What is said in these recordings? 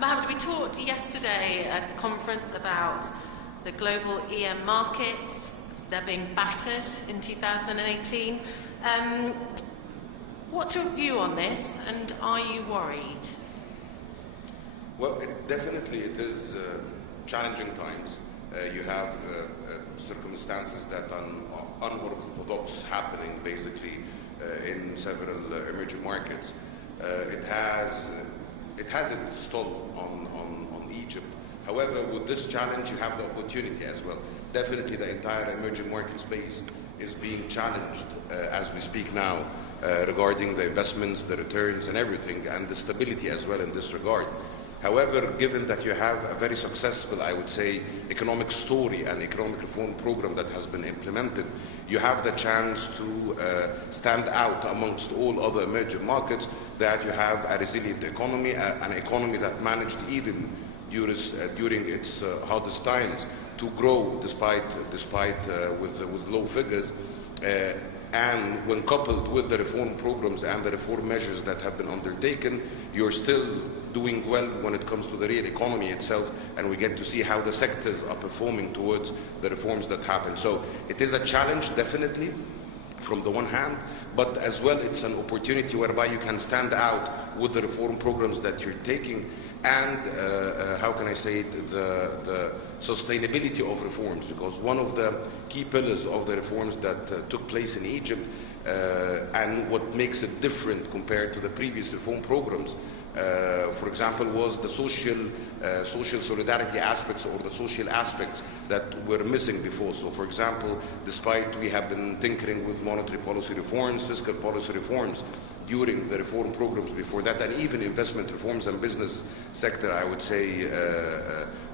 Mohammed, we talked yesterday at the conference about the global EM markets. They're being battered in 2018. What's your view on this, and are you worried? Well, definitely it is challenging times. You have circumstances that are unorthodox happening basically in several emerging markets. It has its toll on Egypt. However, with this challenge, you have the opportunity as well. Definitely the entire emerging market space is being challenged as we speak now regarding the investments, the returns and everything, and the stability as well in this regard. However, given that you have a very successful, I would say, economic story and economic reform program that has been implemented, you have the chance to stand out amongst all other emerging markets, that you have a resilient economy, an economy that managed even during its hardest times to grow despite with low figures. And when coupled with the reform programs and the reform measures that have been undertaken, you're still doing well when it comes to the real economy itself, and we get to see how the sectors are performing towards the reforms that happen. So it is a challenge, definitely, from the one hand, but as well it's an opportunity whereby you can stand out with the reform programs that you're taking, and how can I say it, the sustainability of reforms, because one of the key pillars of the reforms that took place in Egypt and what makes it different compared to the previous reform programs, for example, was the social solidarity aspects, or the social aspects that were missing before. So, for example, despite we have been tinkering with monetary policy reforms, fiscal policy reforms during the reform programs before that, and even investment reforms and business sector, I would say,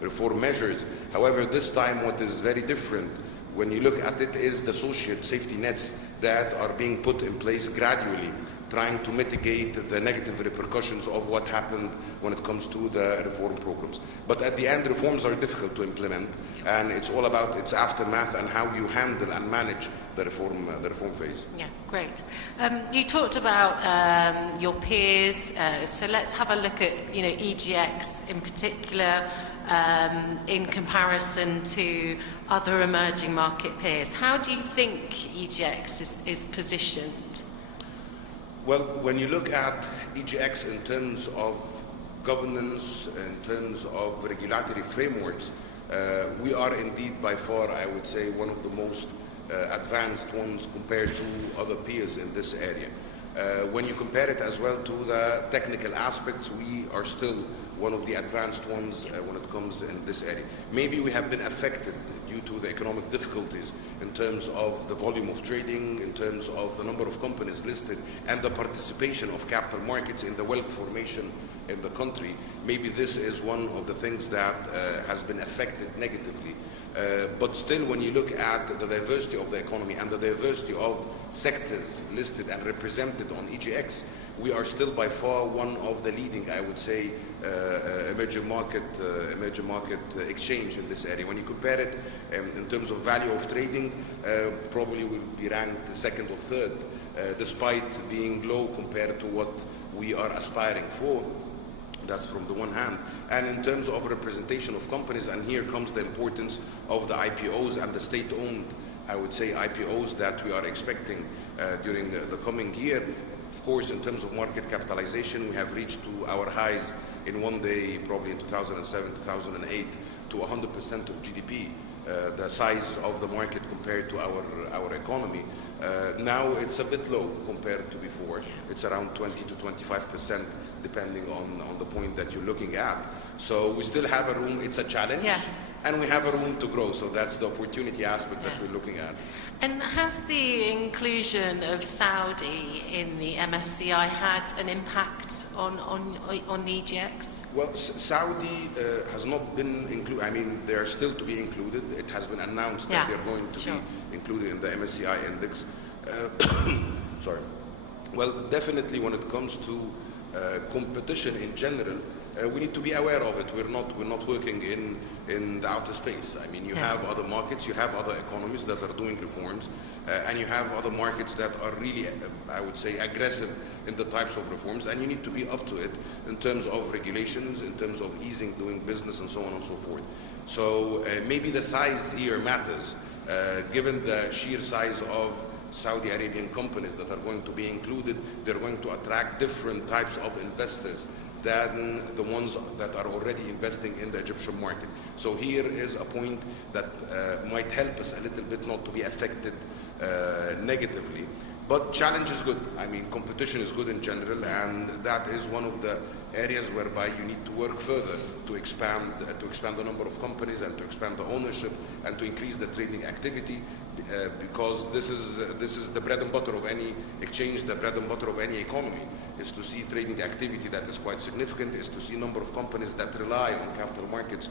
reform measures. However, this time what is very different when you look at it is the social safety nets that are being put in place gradually, trying to mitigate the negative repercussions of what happened when it comes to the reform programs. But at the end, reforms are difficult to implement, and it's all about its aftermath and how you handle and manage the reform phase. Yeah, great. You talked about your peers, so let's have a look at EGX in particular in comparison to other emerging market peers. How do you think EGX is positioned? Well, when you look at EGX in terms of governance, in terms of regulatory frameworks, we are indeed by far, I would say, one of the most advanced ones compared to other peers in this area. When you compare it as well to the technical aspects, we are still one of the advanced ones when it comes in this area. Maybe we have been affected due to the economic difficulties in terms of the volume of trading, in terms of the number of companies listed, and the participation of capital markets in the wealth formation in the country. Maybe this is one of the things that has been affected negatively. But still, when you look at the diversity of the economy and the diversity of sectors listed and represented on EGX, we are still by far one of the leading, I would say, emerging market exchange in this area. When you compare it in terms of value of trading, probably will be ranked second or third, despite being low compared to what we are aspiring for. That's from the one hand. And in terms of representation of companies, and here comes the importance of the IPOs and the state-owned, I would say, IPOs that we are expecting during the coming year. Of course, in terms of market capitalization, we have reached to our highs in one day, probably in 2007, 2008, to 100% of GDP, the size of the market compared to our economy. Now it's a bit low compared to before. It's around 20 to 25%, depending on the point that you're looking at. So we still have a room. It's a challenge. Yeah. And we have a room to grow, so that's the opportunity aspect that we're looking at. And has the inclusion of Saudi in the MSCI had an impact on the EGX? Well, Saudi has not been included. I mean, they are still to be included. It has been announced that they're going to be included in the MSCI index. Sorry. Well, definitely when it comes to competition in general, we need to be aware of it. We're not working in the outer space. I mean, you have other markets, you have other economies that are doing reforms, and you have other markets that are really, I would say, aggressive in the types of reforms, and you need to be up to it in terms of regulations, in terms of easing doing business, and so on and so forth. So maybe the size here matters, given the sheer size of Saudi Arabian companies that are going to be included. They're going to attract different types of investors than the ones that are already investing in the Egyptian market. So here is a point that might help us a little bit not to be affected negatively. But challenge is good. I mean, competition is good in general, and that is one of the areas whereby you need to work further to expand the number of companies and to expand the ownership and to increase the trading activity, because this is the bread and butter of any exchange, the bread and butter of any economy, is to see trading activity that is quite significant, is to see number of companies that rely on capital markets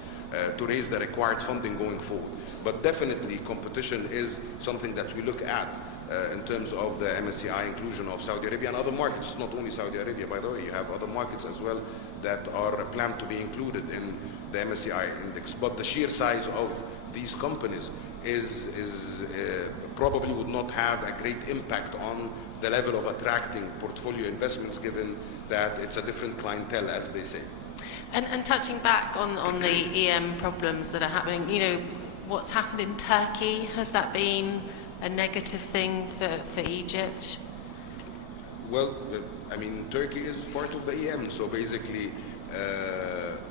to raise the required funding going forward. But definitely competition is something that we look at in terms of the MSCI inclusion of Saudi Arabia and other markets. It's not only Saudi Arabia, by the way. You have other markets as well that are planned to be included in the MSCI index. But the sheer size of these companies is probably would not have a great impact on the level of attracting portfolio investments, given that it's a different clientele, as they say. And touching back on the EM problems that are happening, you know, what's happened in Turkey, has that been a negative thing for Egypt? Well, I mean, Turkey is part of the EM, so basically,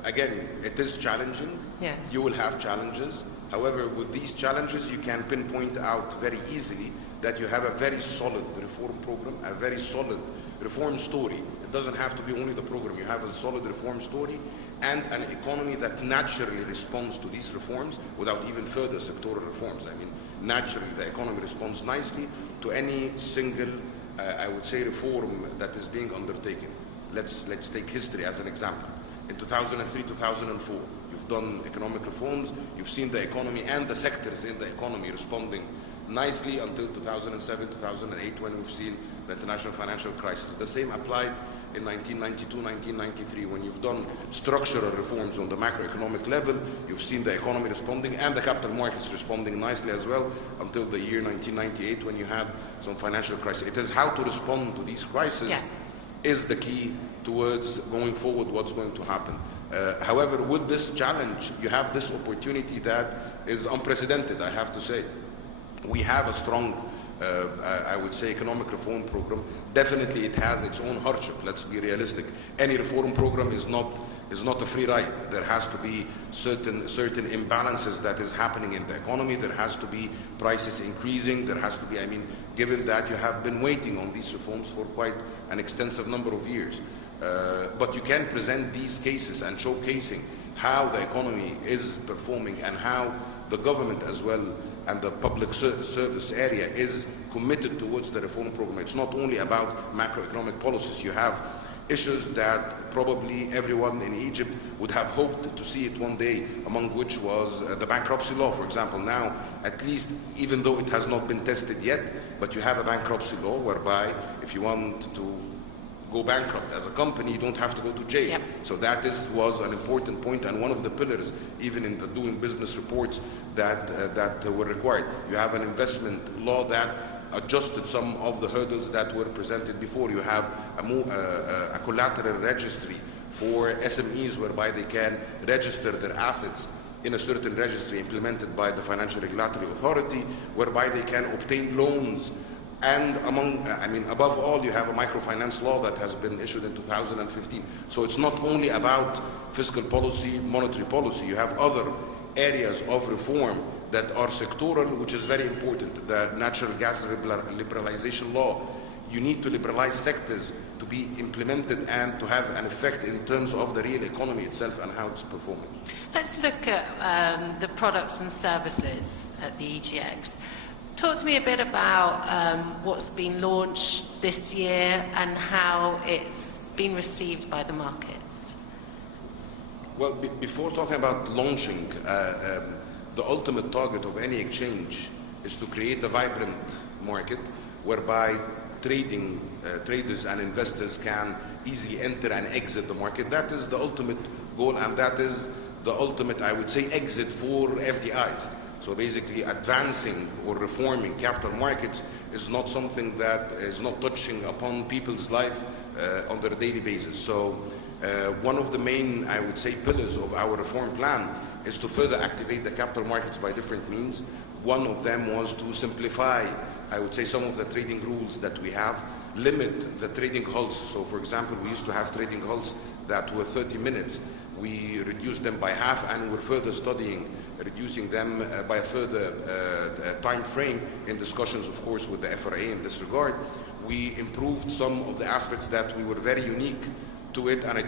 again, it is challenging. Yeah. You will have challenges. However, with these challenges, you can pinpoint out very easily that you have a very solid reform program, a very solid reform story. It doesn't have to be only the program. You have a solid reform story and an economy that naturally responds to these reforms without even further sectoral reforms. I mean, naturally, the economy responds nicely to any single, I would say, reform that is being undertaken. Let's take history as an example. In 2003, 2004, you've done economic reforms. You've seen the economy and the sectors in the economy responding nicely until 2007, 2008, when we've seen the international financial crisis. The same applied in 1992, 1993, when you've done structural reforms on the macroeconomic level. You've seen the economy responding and the capital markets responding nicely as well until the year 1998, when you had some financial crisis. It is how to respond to these crises is the key towards going forward what's going to happen. However, with this challenge, you have this opportunity that is unprecedented, I have to say. We have a strong, I would say, economic reform program. Definitely it has its own hardship. Let's be realistic. Any reform program is not a free ride. There has to be certain imbalances that is happening in the economy. There has to be prices increasing. There has to be, I mean, given that you have been waiting on these reforms for quite an extensive number of years. But you can present these cases and showcasing how the economy is performing and how the government as well and the public service area is committed towards the reform program. It's not only about macroeconomic policies. You have issues that probably everyone in Egypt would have hoped to see it one day, among which was the bankruptcy law, for example. Now, at least, even though it has not been tested yet, but you have a bankruptcy law whereby if you want to go bankrupt as a company, you don't have to go to jail. Yep. So that was an important point and one of the pillars, even in the doing business reports that were required. You have an investment law that adjusted some of the hurdles that were presented before. You have a collateral registry for SMEs whereby they can register their assets in a certain registry implemented by the Financial Regulatory Authority, whereby they can obtain loans. And above all, you have a microfinance law that has been issued in 2015. So it's not only about fiscal policy, monetary policy. You have other areas of reform that are sectoral, which is very important. The natural gas liberalization law. You need to liberalize sectors to be implemented and to have an effect in terms of the real economy itself and how it's performing. Let's look at the products and services at the EGX. Talk to me a bit about what's been launched this year and how it's been received by the markets. Well, before talking about launching, the ultimate target of any exchange is to create a vibrant market whereby traders and investors can easily enter and exit the market. That is the ultimate goal, and that is the ultimate, I would say, exit for FDIs. So basically advancing or reforming capital markets is not something that is not touching upon people's life on their daily basis. So one of the main, I would say, pillars of our reform plan is to further activate the capital markets by different means. One of them was to simplify, I would say, some of the trading rules that we have, limit the trading halts. So for example, we used to have trading halts that were 30 minutes. We reduced them by half, and we're further studying reducing them by a further time frame in discussions, of course, with the FRA in this regard. We improved some of the aspects that we were very unique to it, and I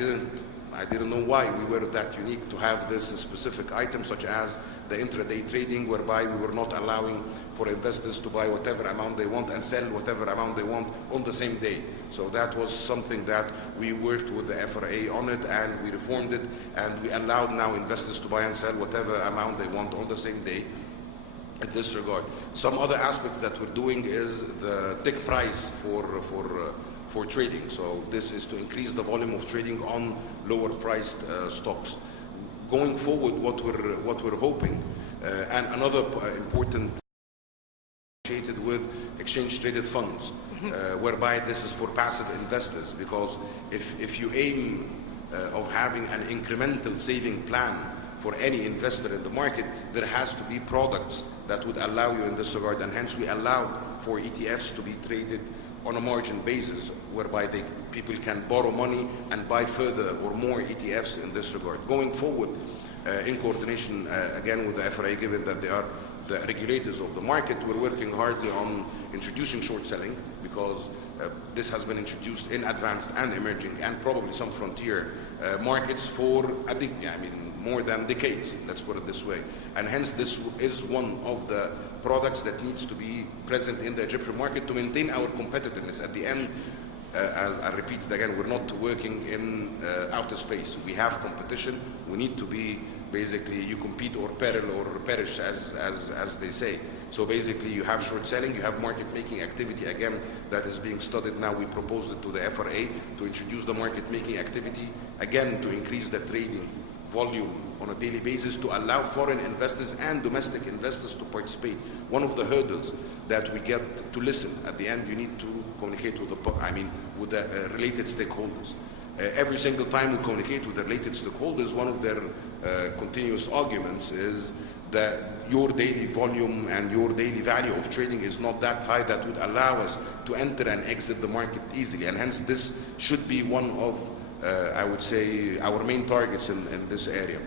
didn't know why we were that unique to have this specific item, such as the intraday trading, whereby we were not allowing for investors to buy whatever amount they want and sell whatever amount they want on the same day. So that was something that we worked with the FRA on it, and we reformed it, and we allowed now investors to buy and sell whatever amount they want on the same day. In this regard, some other aspects that we're doing is the tick price for trading. So this is to increase the volume of trading on lower priced stocks. Going forward, what we're hoping, and another important associated with exchange traded funds, whereby this is for passive investors, because if you aim of having an incremental saving plan for any investor in the market, there has to be products that would allow you in this regard, and hence we allowed for ETFs to be traded on a margin basis, whereby people can borrow money and buy further or more ETFs in this regard. Going forward, in coordination again with the FRA, given that they are the regulators of the market, we're working hardly on introducing short selling, because this has been introduced in advanced and emerging and probably some frontier markets for, I think, more than decades, let's put it this way. And hence this is one of the products that needs to be present in the Egyptian market to maintain our competitiveness. At the end, I'll repeat it again, we're not working in outer space. We have competition. We need to be, basically, you compete or peril or perish, as they say. So basically you have short selling, you have market making activity, again, that is being studied now. We proposed it to the FRA to introduce the market making activity, again, to increase the trading volume on a daily basis, to allow foreign investors and domestic investors to participate. One of the hurdles that we get to listen, at the end you need to communicate with the related stakeholders. Every single time we communicate with the related stakeholders, one of their continuous arguments is that your daily volume and your daily value of trading is not that high that would allow us to enter and exit the market easily, and hence this should be one of I would say our main targets in this area.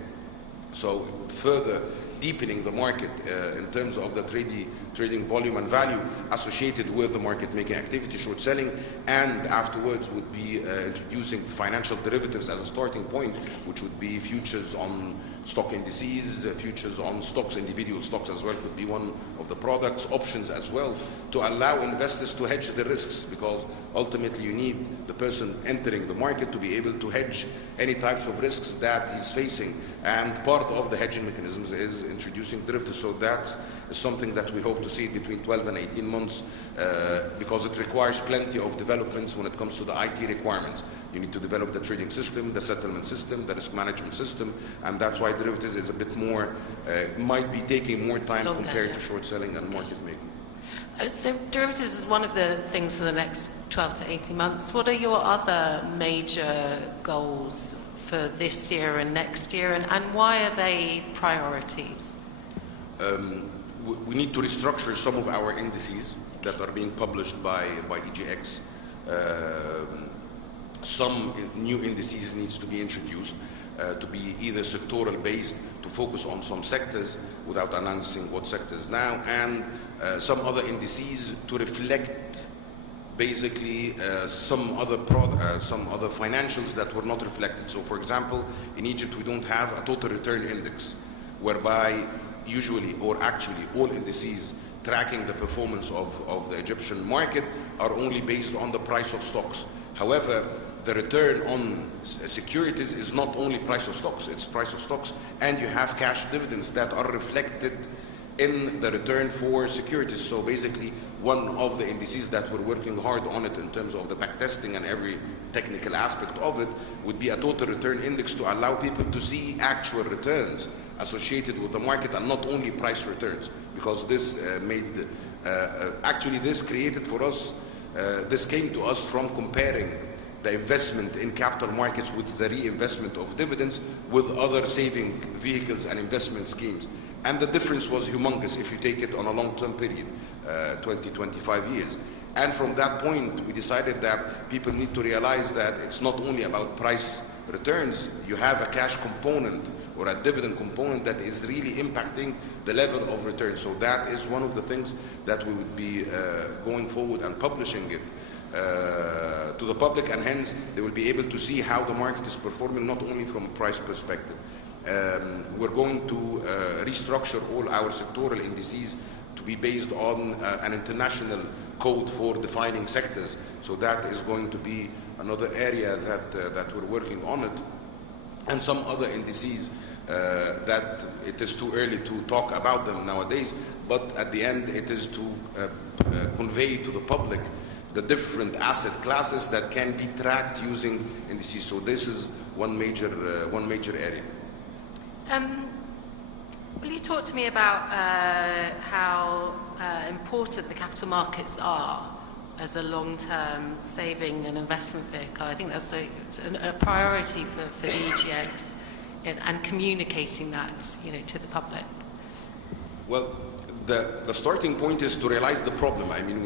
So further deepening the market in terms of the trading volume and value associated with the market making activity, short selling, and afterwards would be introducing financial derivatives as a starting point, which would be futures on stock indices, futures on stocks, individual stocks as well could be one of the products, options as well, to allow investors to hedge the risks, because ultimately you need the person entering the market to be able to hedge any types of risks that he's facing, and part of the hedging mechanisms is introducing derivatives. So that's something that we hope to see between 12 and 18 months, because it requires plenty of developments when it comes to the IT requirements. You need to develop the trading system, the settlement system, the risk management system, and that's why derivatives is a bit more, might be taking more time compared to short selling and market making. So derivatives is one of the things for the next 12 to 18 months. What are your other major goals for this year and next year, and why are they priorities? We need to restructure some of our indices that are being published by EGX. Some new indices needs to be introduced to be either sectoral based, to focus on some sectors without announcing what sectors now, and some other indices to reflect basically some other financials that were not reflected. So for example, in Egypt we don't have a total return index, whereby usually or actually all indices tracking the performance of the Egyptian market are only based on the price of stocks. However, the return on securities is not only price of stocks, it's price of stocks, and you have cash dividends that are reflected in the return for securities. So basically, one of the indices that we're working hard on it in terms of the backtesting and every technical aspect of it would be a total return index to allow people to see actual returns associated with the market and not only price returns, because this actually this created for us, this came to us from comparing the investment in capital markets with the reinvestment of dividends with other saving vehicles and investment schemes. And the difference was humongous if you take it on a long-term period, 20, 25 years. And from that point, we decided that people need to realize that it's not only about price returns, you have a cash component or a dividend component that is really impacting the level of return. So that is one of the things that we would be going forward and publishing it to the public, and hence they will be able to see how the market is performing, not only from a price perspective. We're going to restructure all our sectoral indices to be based on an international code for defining sectors. So that is going to be another area that we're working on it. And some other indices that it is too early to talk about them nowadays, but at the end it is to convey to the public the different asset classes that can be tracked using indices. So this is one major area. Will you talk to me about how important the capital markets are as a long-term saving and investment vehicle? I think that's a priority for the EGX and communicating that, to the public. Well, the starting point is to realize the problem. I mean,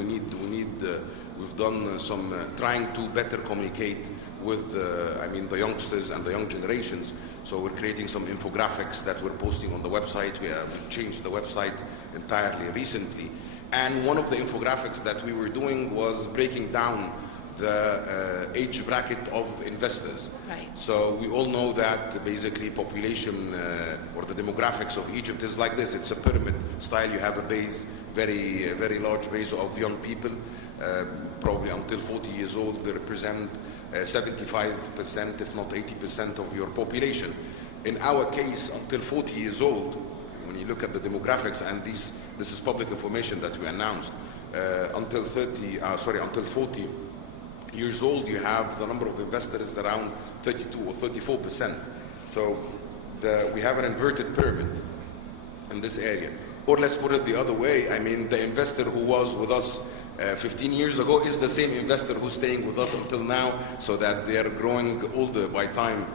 we've done some trying to better communicate with the youngsters and the young generations. So we're creating some infographics that we're posting on the website. We changed the website entirely recently. And one of the infographics that we were doing was breaking down the age bracket of investors. Right. So we all know that basically population or the demographics of Egypt is like this. It's a pyramid style. You have a base, very, very large base of young people, probably until 40 years old. They represent 75%, if not 80% of your population. In our case, until 40 years old, when you look at the demographics, and this is public information that we announced, until 40 years old, you have the number of investors around 32 or 34%. So we have an inverted pyramid in this area. Or let's put it the other way. I mean, the investor who was with us 15 years ago is the same investor who's staying with us until now, so that they are growing older by time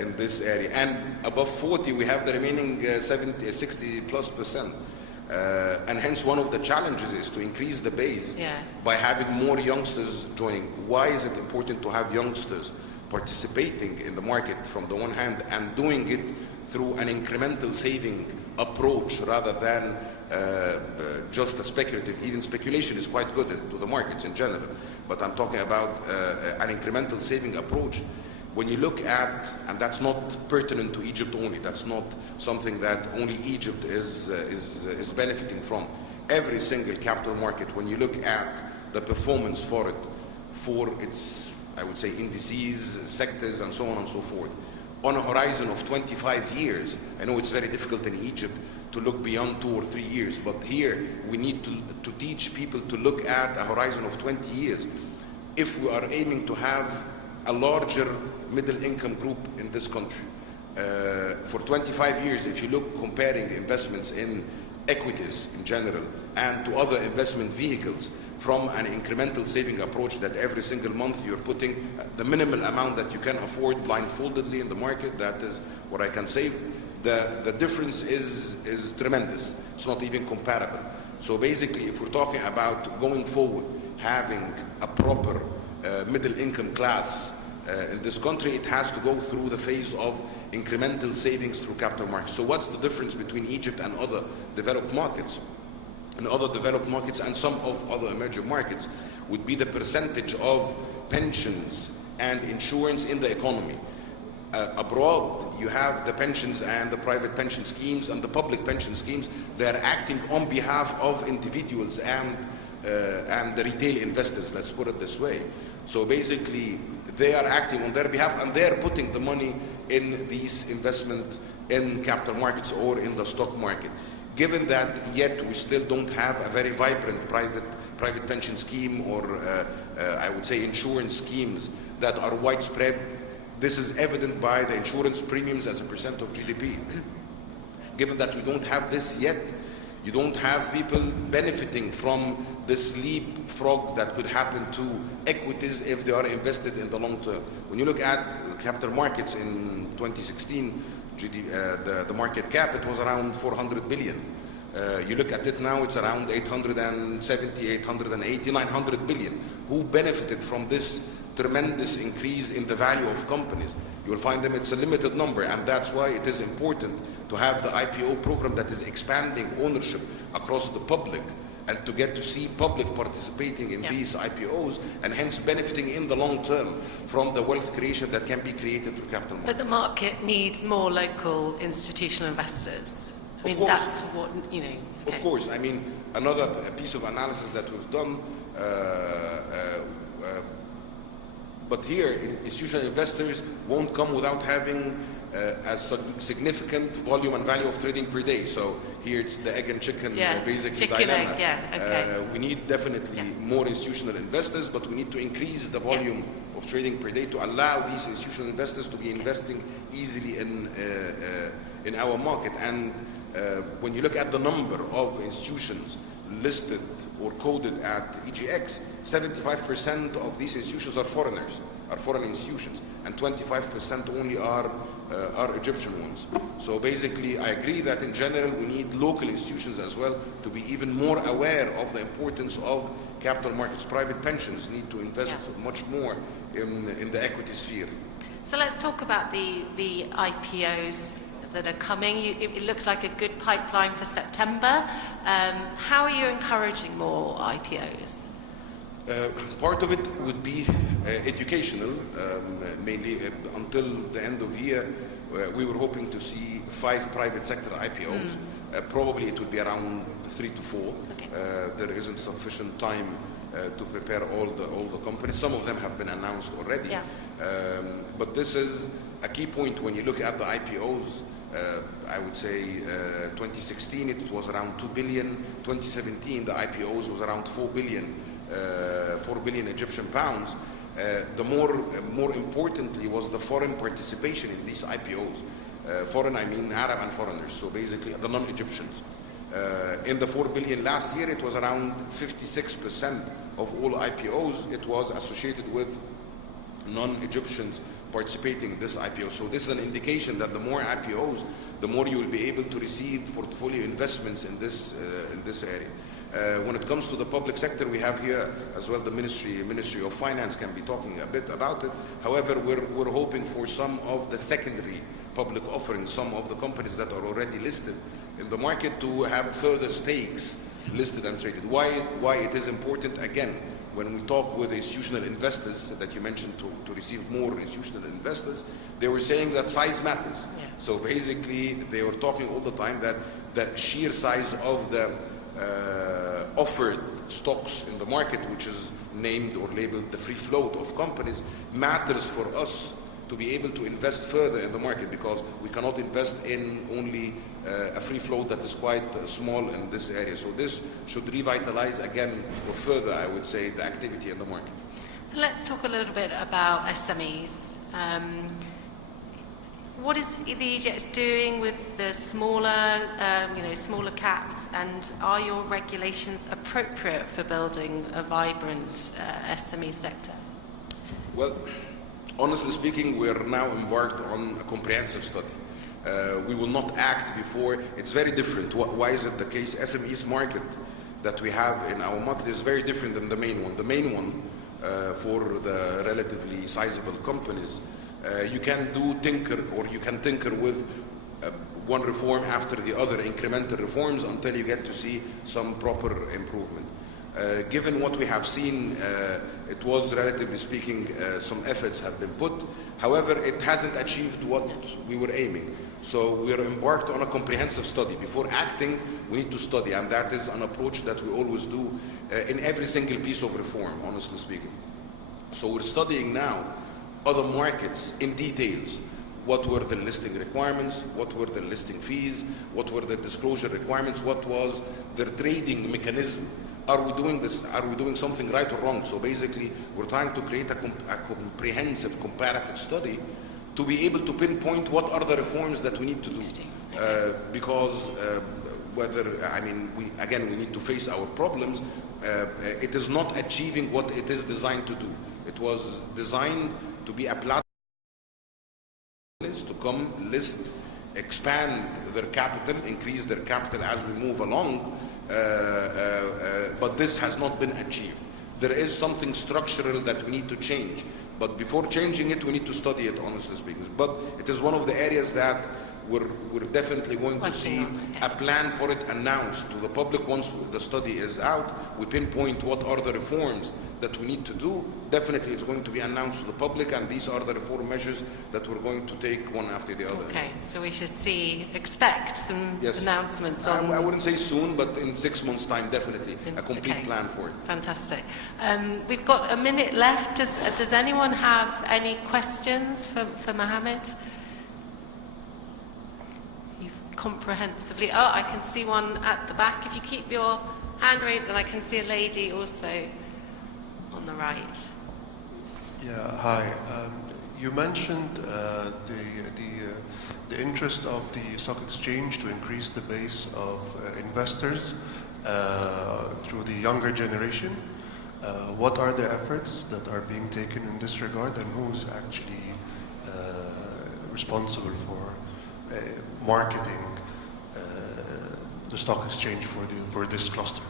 in this area. And above 40, we have the remaining 60+%. And hence one of the challenges is to increase the base by having more youngsters joining. Why is it important to have youngsters participating in the market from the one hand and doing it through an incremental saving approach rather than just a speculative? Even speculation is quite good to the markets in general, but I'm talking about an incremental saving approach. When you look at, and that's not pertinent to Egypt only, that's not something that only Egypt is benefiting from. Every single capital market, when you look at the performance for its, I would say, indices, sectors, and so on and so forth, on a horizon of 25 years, I know it's very difficult in Egypt to look beyond 2 or 3 years, but here we need to teach people to look at a horizon of 20 years. If we are aiming to have a larger middle income group in this country, for 25 years, if you look comparing investments in equities in general and to other investment vehicles, from an incremental saving approach that every single month you're putting the minimal amount that you can afford blindfoldedly in the market, that is what I can save, the difference is tremendous. It's not even comparable. So basically, if we're talking about going forward, having a proper middle income class in this country, it has to go through the phase of incremental savings through capital markets. So what's the difference between Egypt and other developed markets? And other developed markets and some of other emerging markets would be the percentage of pensions and insurance in the economy. Abroad, you have the pensions and the private pension schemes and the public pension schemes. They're acting on behalf of individuals and the retail investors, let's put it this way. So basically, they are acting on their behalf and they're putting the money in these investments in capital markets or in the stock market. Given that yet we still don't have a very vibrant private pension scheme or I would say insurance schemes that are widespread, this is evident by the insurance premiums as a percent of GDP. Given that we don't have this yet, you don't have people benefiting from this leapfrog that could happen to equities if they are invested in the long term. When you look at capital markets in 2016, the market cap, it was around 400 billion. You look at it now, it's around 870, 880, 900 billion. Who benefited from this tremendous increase in the value of companies? You'll find them, it's a limited number, and that's why it is important to have the IPO program that is expanding ownership across the public, and to get to see public participating in these IPOs, and hence benefiting in the long term from the wealth creation that can be created through capital markets. But the market needs more local institutional investors. I mean, that's what, you know. Okay. Of course. I mean, another piece of analysis that we've done, but here, institutional investors won't come without having a significant volume and value of trading per day. So here it's the egg and chicken, basically dilemma. We need definitely more institutional investors, but we need to increase the volume of trading per day to allow these institutional investors to be investing easily in our market. And when you look at the number of institutions listed or coded at EGX, 75% of these institutions are foreigners, are foreign institutions, and 25% only are Egyptian ones. So basically, I agree that in general we need local institutions as well to be even more aware of the importance of capital markets. Private pensions need to invest much more in the equity sphere. So let's talk about the IPOs that are coming. It looks like a good pipeline for September. How are you encouraging more IPOs? Part of it would be educational, mainly until the end of the year. We were hoping to see 5 private sector IPOs. Probably it would be around 3 to 4. Okay. There isn't sufficient time to prepare all the companies. Some of them have been announced already. But this is a key point when you look at the IPOs. I would say 2016 it was around 2 billion. 2017 the IPOs was around 4 billion Egyptian pounds. The more importantly was the foreign participation in these IPOs. Foreign, I mean Arab and foreigners, so basically the non-Egyptians. In the 4 billion last year, it was around 56% of all IPOs. It was associated with non-Egyptians participating in this IPO. So this is an indication that the more IPOs, the more you will be able to receive portfolio investments in this area. When it comes to the public sector, we have here as well the Ministry of Finance can be talking a bit about it. However, we're hoping for some of the secondary public offerings, some of the companies that are already listed in the market to have further stakes listed and traded. Why it is important, again, when we talk with institutional investors that you mentioned to receive more institutional investors, they were saying that size matters. So basically, they were talking all the time that the sheer size of the offered stocks in the market, which is named or labeled the free float of companies, matters for us to be able to invest further in the market, because we cannot invest in only a free float that is quite small in this area. So this should revitalize again, or further, I would say, the activity in the market. Let's talk a little bit about SMEs. What is the EGX doing with the smaller caps, and are your regulations appropriate for building a vibrant SME sector? Well, honestly speaking, we are now embarked on a comprehensive study. We will not act before. It's very different. Why is it the case? SMEs market that we have in our market is very different than the main one. The main one, for the relatively sizable companies, you can tinker with one reform after the other, incremental reforms, until you get to see some proper improvement. Given what we have seen, it was, relatively speaking, some efforts have been put. However, it hasn't achieved what we were aiming. So we are embarked on a comprehensive study. Before acting, we need to study, and that is an approach that we always do in every single piece of reform, honestly speaking. So we're studying now other markets in details. what were the listing requirements, what were the listing fees, what were the disclosure requirements, what was their trading mechanism. Are we doing this? Are we doing something right or wrong? So basically, we're trying to create a comprehensive comparative study to be able to pinpoint what are the reforms that we need to do. Because we need to face our problems. It is not achieving what it is designed to do. It was designed to be a platform to come, list, expand their capital, increase their capital as we move along, but this has not been achieved. There is something structural that we need to change, but before changing it, we need to study it, honestly speaking. But it is one of the areas that we're definitely going to see a plan for it announced to the public once the study is out. We pinpoint what are the reforms that we need to do. Definitely it's going to be announced to the public, and these are the reform measures that we're going to take one after the other. Okay, so we should expect some announcements on... I wouldn't say soon, but in 6 months' time, definitely a complete plan for it. Fantastic. We've got a minute left. Does anyone have any questions for Mohammed? Comprehensively. Oh, I can see one at the back. If you keep your hand raised, and I can see a lady also on the right. Yeah, hi. You mentioned the interest of the stock exchange to increase the base of investors through the younger generation. What are the efforts that are being taken in this regard, and who's actually responsible for marketing the stock exchange for this cluster?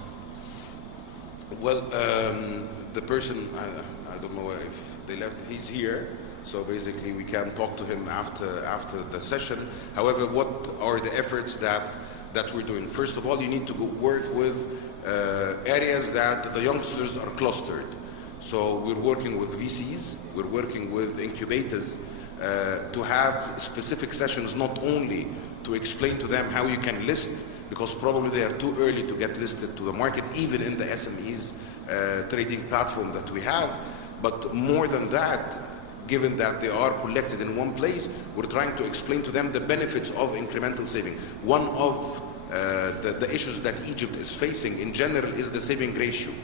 Well, the person, I don't know if they left, he's here, so basically we can talk to him after the session. However, what are the efforts that we're doing? First of all, you need to work with areas that the youngsters are clustered. So we're working with VCs, we're working with incubators to have specific sessions, not only to explain to them how you can list, because probably they are too early to get listed to the market, even in the SMEs trading platform that we have. But more than that, given that they are collected in one place, we're trying to explain to them the benefits of incremental saving. One of the issues that Egypt is facing in general is the saving ratio.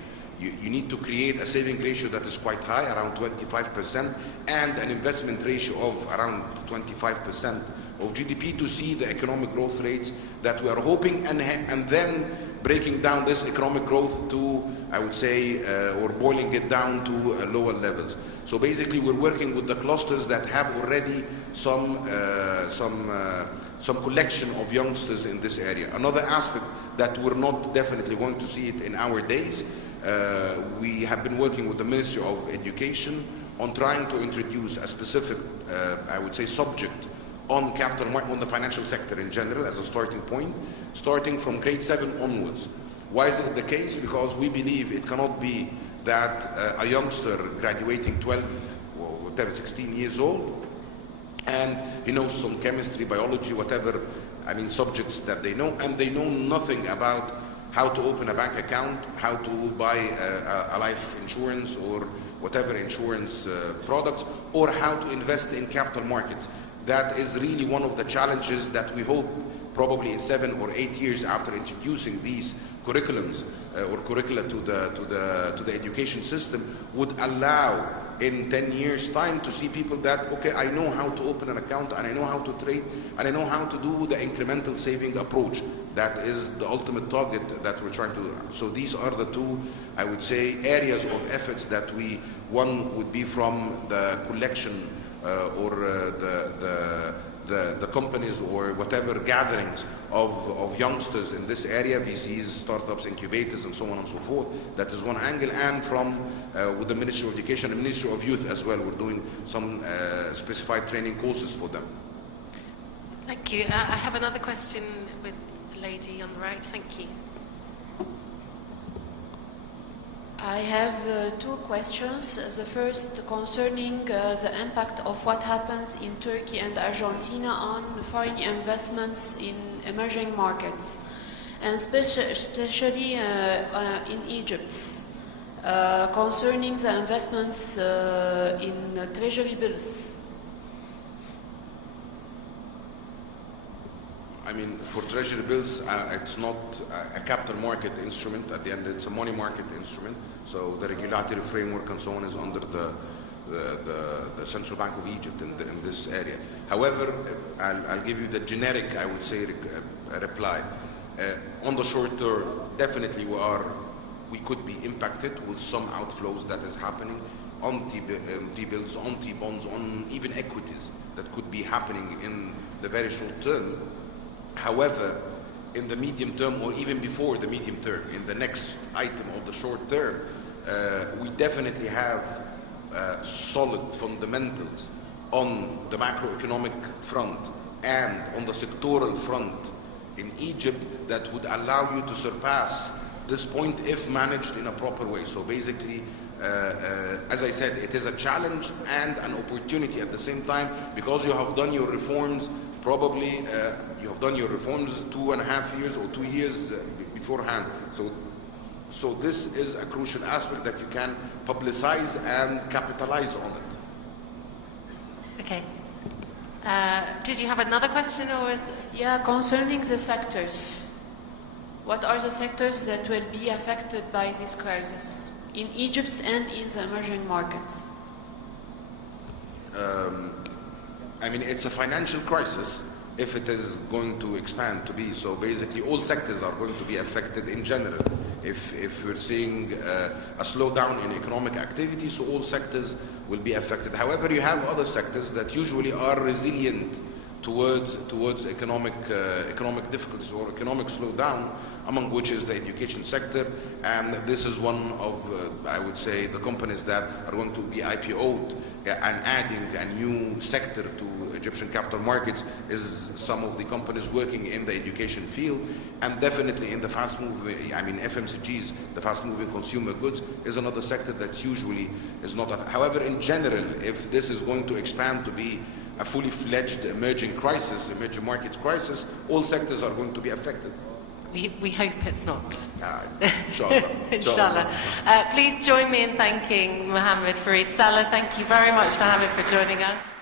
You need to create a saving ratio that is quite high, around 25%, and an investment ratio of around 25% of GDP to see the economic growth rates that we are hoping, and then breaking down this economic growth to, I would say, or boiling it down to lower levels. So basically we're working with the clusters that have already some collection of youngsters in this area. Another aspect that we're not definitely going to see it in our days, we have been working with the Ministry of Education on trying to introduce a specific, I would say, subject on capital market, on the financial sector in general as a starting point, starting from grade 7 onwards. Why is it the case? Because we believe it cannot be that a youngster graduating 12 or whatever, 16 years old, and he knows some chemistry, biology, whatever, I mean, subjects that they know, and they know nothing about how to open a bank account, how to buy a life insurance or whatever insurance products, or how to invest in capital markets. That is really one of the challenges that we hope probably in 7 or 8 years after introducing these curriculums or curricula to the education system would allow in 10 years time to see people that, okay, I know how to open an account, and I know how to trade, and I know how to do the incremental saving approach. That is the ultimate target that we're trying to do. So these are the two, I would say, areas of efforts that one would be from the collection or the companies or whatever gatherings of youngsters in this area, VCs, startups, incubators, and so on and so forth. That is one angle. And from with the Ministry of Education and Ministry of Youth as well, we're doing some specified training courses for them. Thank you. I have another question with the lady on the right. Thank you. I have two questions. The first concerning the impact of what happens in Turkey and Argentina on foreign investments in emerging markets, and especially in Egypt, concerning the investments in treasury bills. I mean, for treasury bills, it's not a capital market instrument. At the end, it's a money market instrument. So the regulatory framework and so on is under the Central Bank of Egypt in this area. However, I'll give you the generic, I would say, reply. On the short term, definitely we could be impacted with some outflows that is happening on T-bills, on T-bonds, on even equities that could be happening in the very short term. However, in the medium term, or even before the medium term, in the next item of the short term, we definitely have solid fundamentals on the macroeconomic front and on the sectoral front in Egypt that would allow you to surpass this point if managed in a proper way. So basically, as I said, it is a challenge and an opportunity at the same time, because you have done your reforms, probably you have done your reforms 2.5 years or 2 years beforehand. So this is a crucial aspect that you can publicize and capitalize on it. Okay. Did you have another question, or is... Yeah, concerning the sectors. What are the sectors that will be affected by this crisis in Egypt and in the emerging markets? I mean, it's a financial crisis if it is going to expand to be. So basically all sectors are going to be affected in general. If we're seeing a slowdown in economic activity, so all sectors will be affected. However, you have other sectors that usually are resilient towards economic difficulties or economic slowdown, among which is the education sector. And this is one of, I would say, the companies that are going to be IPO'd, and adding a new sector to Egyptian capital markets is some of the companies working in the education field. And definitely in the fast-moving, I mean FMCGs, the fast-moving consumer goods, is another sector that usually is not. However, in general, if this is going to expand to be a fully fledged emerging markets crisis, all sectors are going to be affected. We hope it's not. Inshallah. Inshallah. Please join me in thanking Mohammed, Farid, Saleh. Thank you very much, Mohammed, for joining us.